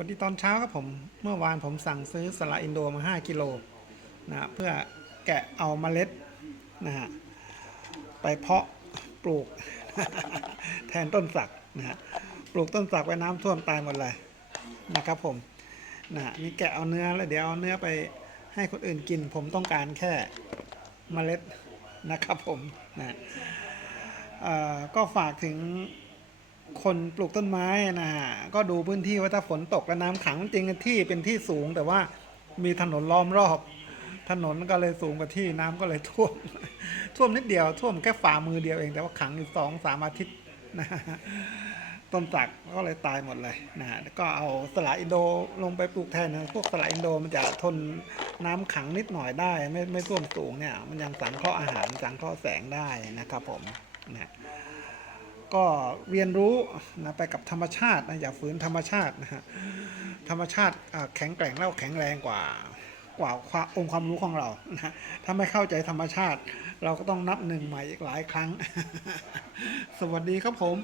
วัสดีตอนเช้าครับผมเมื่อวานผมสั่งซื้อสละอินโดมา 5 กิโลนะเพื่อแกะเอาเมล็ดนะฮะไปเพาะปลูก แทนต้นสักนะฮะปลูกต้นสักไว้น้ำท่วมตายหมดเลยนะครับผมนะฮะนี่แกะเอาเนื้อแล้วเดี๋ยวเอาเนื้อไปให้คนอื่นกิน ผมต้องการแค่เมล็ดนะครับผมนะเอ่อก็ฝากถึง คนปลูกต้นไม้นะฮะก็ดูพื้นที่ว่าถ้าฝนตกและน้ำขังจริงที่เป็นที่สูงแต่ว่ามีถนนล้อมรอบ ถนนก็เลยสูงกว่าที่น้ำก็เลยท่วม ท่วมนิดเดียว ท่วมแค่ฝ่ามือเดียวเองแต่ว่าขังอยู่สองสามอาทิตย์นะต้นสักก็เลยตายหมดเลยนะฮะแล้วก็เอาสละอินโดลงไปปลูกแทนนะพวกสละอินโดมันจะทนน้ำขังนิดหน่อยได้ ไม่ไม่ท่วมสูงเนี่ย มันยังสังเคราะห์อาหารสังเคราะห์แสงได้นะครับผมนะ ก็เรียนรู้นะไปกับธรรมชาตินะอย่าฝืนธรรมชาตินะฮะธรรมชาติแข็งแกร่งแล้วแข็งแรงกว่ากว่าวองค์ความรู้ของเรานะถ้าไม่เข้าใจธรรมชาติ เราก็ต้องนับหนึ่งใหม่อีกหลายครั้ง สวัสดีครับผม